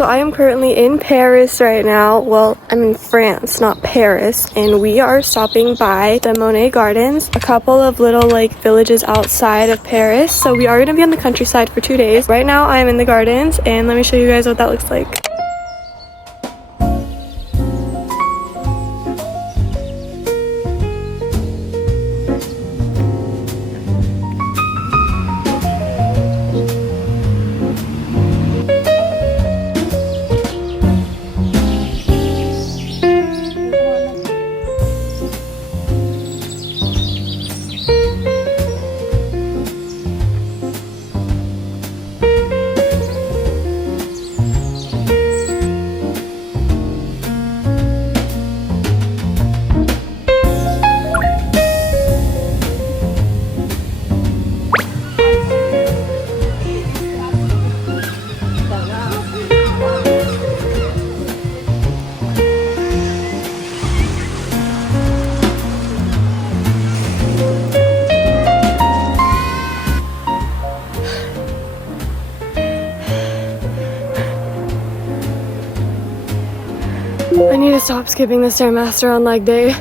So I am currently in Paris right now. Well, I'm in France, not Paris. And we are stopping by the Monet Gardens, a couple of little like villages outside of Paris. So we are going to be on the countryside for 2 days. Right now I am in the gardens and let me show you guys what that looks like. I need to stop skipping the Stairmaster on leg day.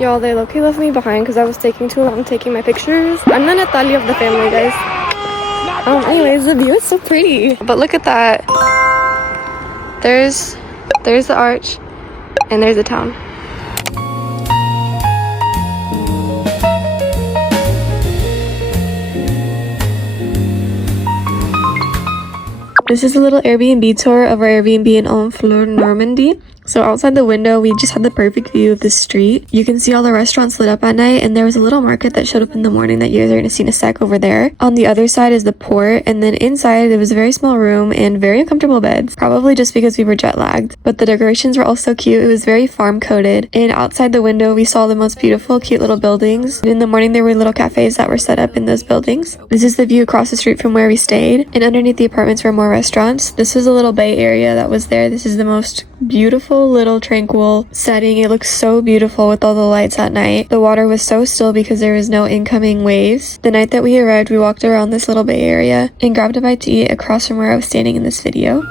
Y'all, they low-key left me behind because I was taking too long taking my pictures. I'm the Natalia of the family, guys. Anyways, the view is so pretty. But look at that. There's the arch and there's the town. This is a little Airbnb tour of our Airbnb in Honfleur, Normandy. So outside the window, we just had the perfect view of the street. You can see all the restaurants lit up at night, and there was a little market that showed up in the morning that you guys are going to see in a sec over there. On the other side is the port, and then inside there was a very small room and very uncomfortable beds, probably just because we were jet lagged. But the decorations were all so cute. It was very farm coated, and outside the window we saw the most beautiful, cute little buildings. And in the morning there were little cafes that were set up in those buildings. This is the view across the street from where we stayed, and underneath the apartments were more restaurants. This was a little bay area that was there. This is the most beautiful little tranquil setting. It looks so beautiful with all the lights at night. The water was so still because there was no incoming waves. The night that we arrived, we walked around this little bay area and grabbed a bite to eat across from where I was standing in this video.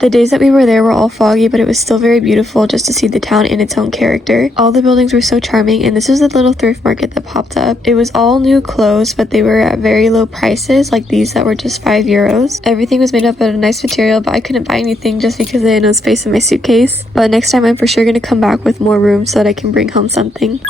The days that we were there were all foggy, but it was still very beautiful just to see the town in its own character. All the buildings were so charming, and this was a little thrift market that popped up. It was all new clothes, but they were at very low prices, like these that were just €5. Everything was made up out of nice material, but I couldn't buy anything just because I had no space in my suitcase. But next time I'm for sure going to come back with more room so that I can bring home something.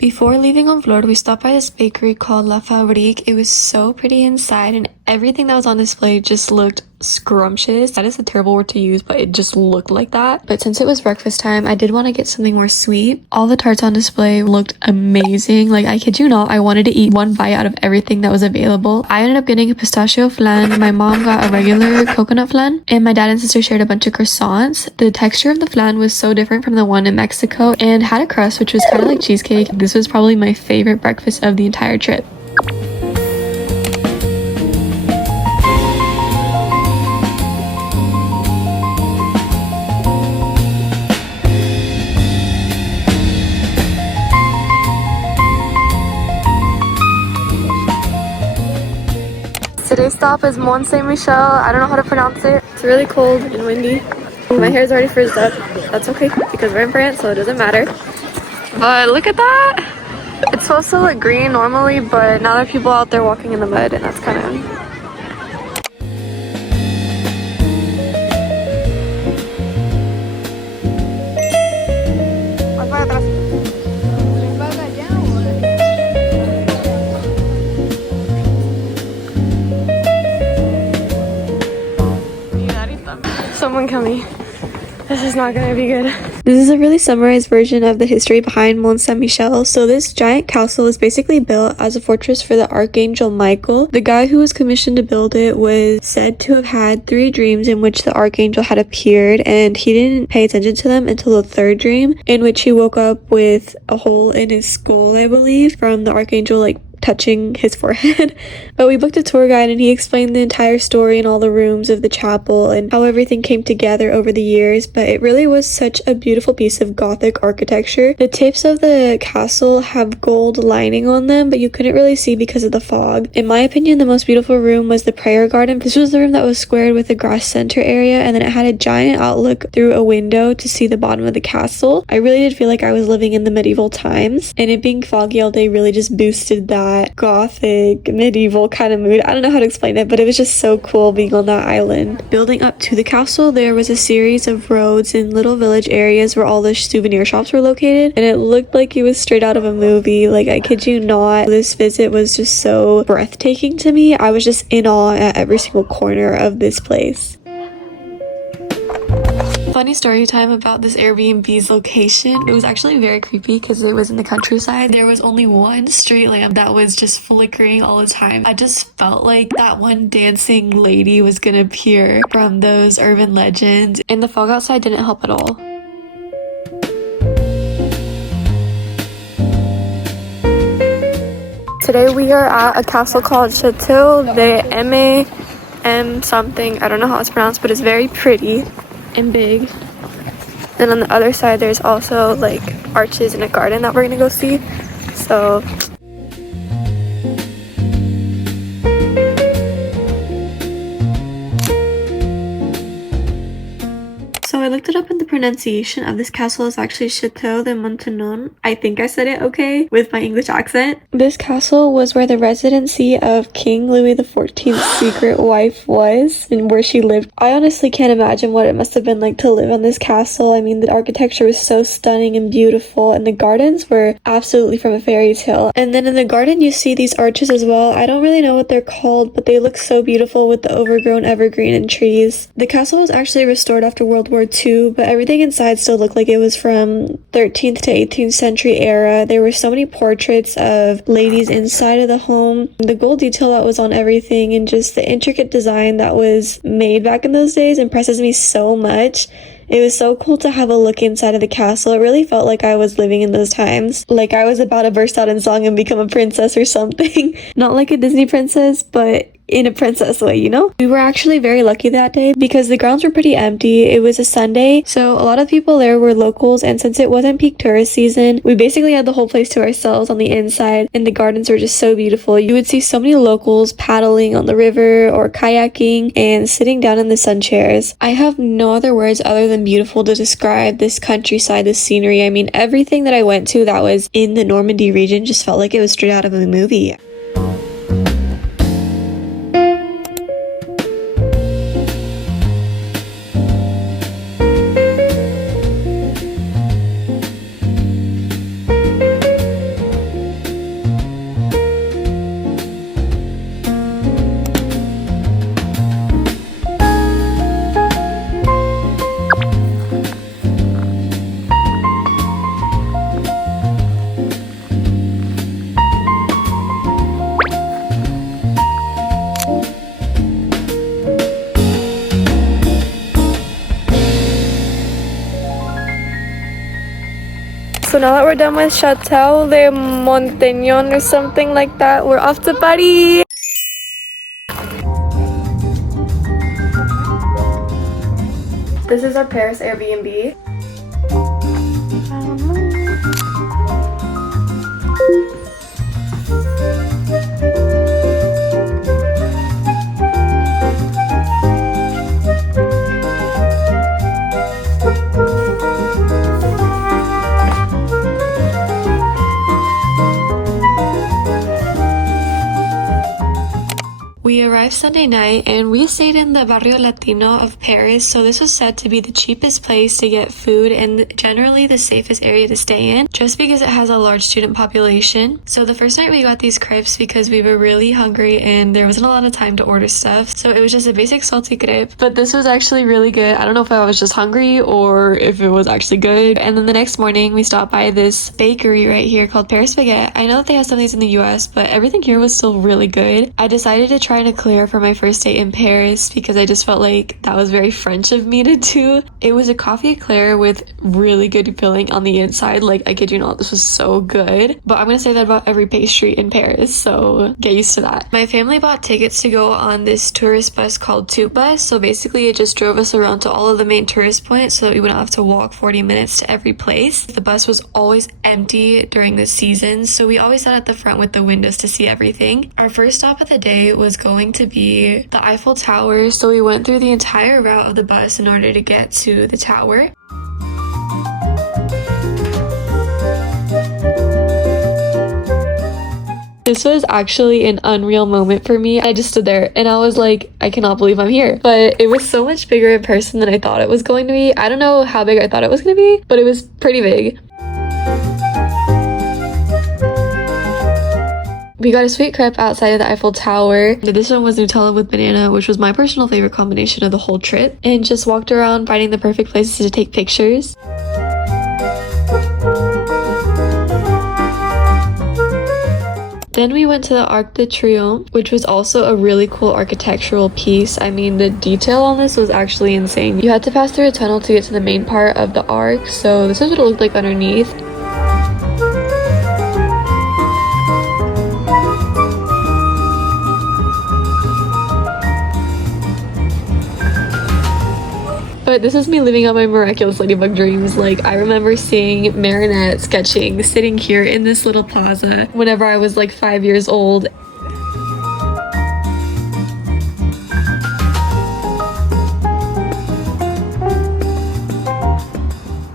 Before leaving Honfleur, we stopped by this bakery called 𝓵𝓮𝓹𝓸𝓹. It was so pretty inside, and everything that was on display just looked scrumptious. That is a terrible word to use, but it just looked like that. But since it was breakfast time, I did want to get something more sweet. All the tarts on display looked amazing. Like, I kid you not, I wanted to eat one bite out of everything that was available. I ended up getting a pistachio flan, my mom got a regular coconut flan, and my dad and sister shared a bunch of croissants. The texture of the flan was so different from the one in Mexico and had a crust which was kind of like cheesecake. This was probably my favorite breakfast of the entire trip. Today's stop is Mont Saint-Michel. I don't know how to pronounce it. It's really cold and windy. My hair's already frizzed up. That's okay because we're in France, so it doesn't matter. But look at that! It's supposed to look green normally, but now there are people out there walking in the mud, and that's kind of... Someone kill me. This is not gonna be good. This is a really summarized version of the history behind Mont Saint-Michel. So this giant castle was basically built as a fortress for the Archangel Michael. The guy who was commissioned to build it was said to have had 3 dreams in which the Archangel had appeared, and he didn't pay attention to them until the 3rd dream, in which he woke up with a hole in his skull, I believe, from the Archangel like touching his forehead. But we booked a tour guide and he explained the entire story and all the rooms of the chapel and how everything came together over the years. But it really was such a beautiful piece of Gothic architecture. The tips of the castle have gold lining on them, but you couldn't really see because of the fog. In my opinion, the most beautiful room was the prayer garden. This was the room that was squared with a grass center area, and then it had a giant outlook through a window to see the bottom of the castle. I really did feel like I was living in the medieval times, and it being foggy all day really just boosted that Gothic medieval kind of mood. I don't know how to explain it, but it was just so cool being on that island. Building up to the castle, there was a series of roads in little village areas where all the souvenir shops were located, and it looked like it was straight out of a movie. Like, I kid you not, this visit was just so breathtaking to me. I was just in awe at every single corner of this place. Funny story time about this Airbnb's location. It was actually very creepy because it was in the countryside. There was only one street lamp that was just flickering all the time. I just felt like that one dancing lady was gonna appear from those urban legends, and the fog outside didn't help at all. Today we are at a castle called Chateau de Maintenon something. I don't know how it's pronounced, but it's very pretty and big. And on the other side there's also like arches and a garden that we're gonna go see. So I looked it up, and the pronunciation of this castle is actually Chateau de Maintenon. I think I said it okay with my English accent. This castle was where the residency of King Louis XIV's secret wife was, and where she lived. I honestly can't imagine what it must have been like to live on this castle. I mean, the architecture was so stunning and beautiful, and the gardens were absolutely from a fairy tale. And then in the garden you see these arches as well. I don't really know what they're called, but they look so beautiful with the overgrown evergreen and trees. The castle was actually restored after World War II, but everything inside still looked like it was from 13th to 18th century era. There were so many portraits of ladies inside of the home. The gold detail that was on everything and just the intricate design that was made back in those days impresses me so much. It was so cool to have a look inside of the castle. It really felt like I was living in those times. Like I was about to burst out in song and become a princess or something. Not like a Disney princess, but in a princess way, you know? We were actually very lucky that day because the grounds were pretty empty. It was a Sunday, so a lot of people there were locals, and since it wasn't peak tourist season, we basically had the whole place to ourselves on the inside, and the gardens were just so beautiful. You would see so many locals paddling on the river or kayaking and sitting down in the sun chairs. I have no other words other than beautiful to describe this countryside, this scenery. I mean, everything that I went to that was in the Normandy region just felt like it was straight out of a movie. So now that we're done with Chateau de Maintenon or something like that, we're off to Paris! This is our Paris Airbnb. Sunday night and we stayed in the Barrio Latino of Paris, so this was said to be the cheapest place to get food and generally the safest area to stay in, just because it has a large student population. So the first night we got these crepes because we were really hungry and there wasn't a lot of time to order stuff, so it was just a basic salty crepe, but this was actually really good. I don't know if I was just hungry or if it was actually good. And then the next morning we stopped by this bakery right here called Paris Baguette. I know that they have some of these in the US, but everything here was still really good. I decided to try an eclair for my first date in Paris because I just felt like that was very French of me to do. It was a coffee eclair with really good filling on the inside. Like, I kid you not, this was so good. But I'm gonna say that about every pastry in Paris, so get used to that. My family bought tickets to go on this tourist bus called Toot Bus, so basically it just drove us around to all of the main tourist points so that we wouldn't have to walk 40 minutes to every place. The bus was always empty during the season, so we always sat at the front with the windows to see everything. Our first stop of the day was going to be the Eiffel Tower, so we went through the entire route of the bus in order to get to the tower. This was actually an unreal moment for me. I just stood there and I was like, I cannot believe I'm here. But it was so much bigger in person than I thought it was going to be. I don't know how big I thought it was going to be, but it was pretty big. We got a sweet crepe outside of the Eiffel Tower. This one was Nutella with banana, which was my personal favorite combination of the whole trip. And just walked around finding the perfect places to take pictures. Then we went to the Arc de Triomphe, which was also a really cool architectural piece. I mean, the detail on this was actually insane. You had to pass through a tunnel to get to the main part of the arc, so this is what it looked like underneath. But this is me living out my miraculous ladybug dreams. Like, I remember seeing Marinette sketching sitting here in this little plaza whenever I was like 5 years old.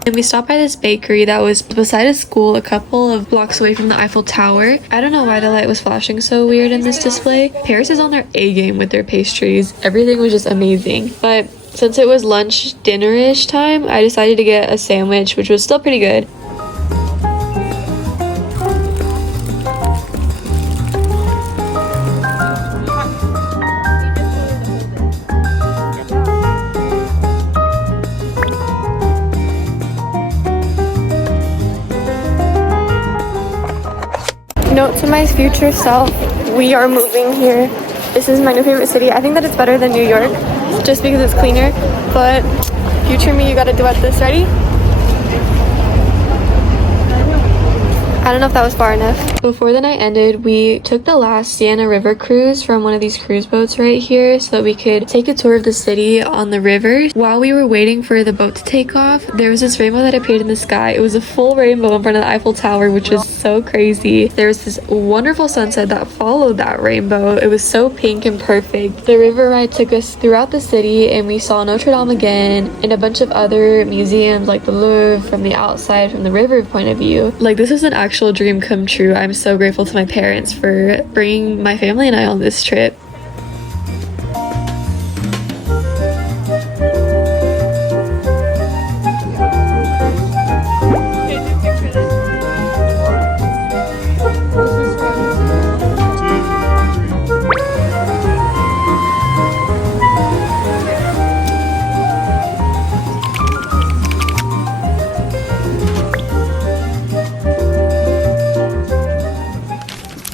And we stopped by this bakery that was beside a school a couple of blocks away from the Eiffel Tower. I don't know why the light was flashing so weird in this display. Paris is on their A game with their pastries. Everything was just amazing. But since it was lunch dinner-ish time, I decided to get a sandwich, which was still pretty good. Note to my future self, we are moving here. This is my new favorite city. I think that it's better than New York, just because it's cleaner, but future me, you gotta duet this. Ready? I don't know if that was far enough. Before the night ended, we took the last Siena River cruise from one of these cruise boats right here so that we could take a tour of the city on the river. While we were waiting for the boat to take off, there was this rainbow that appeared in the sky. It was a full rainbow in front of the Eiffel Tower, which was so crazy. There was this wonderful sunset that followed that rainbow. It was so pink and perfect. The river ride took us throughout the city and we saw Notre Dame again and a bunch of other museums like the Louvre from the outside, from the river point of view. Like, this is an actual dream come true. I'm so grateful to my parents for bringing my family and I on this trip.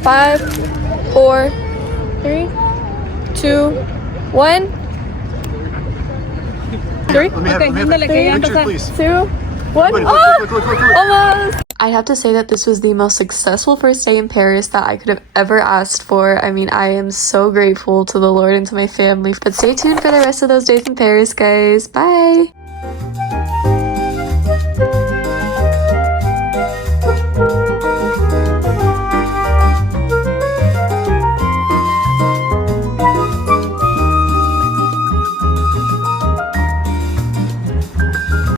Five, 4, 3, 2, 1. 3. Picture, please. 2, 1. Wait, Oh! look. Almost! I have to say that this was the most successful first day in Paris that I could have ever asked for. I mean, I am so grateful to the Lord and to my family. But stay tuned for the rest of those days in Paris, guys. Bye!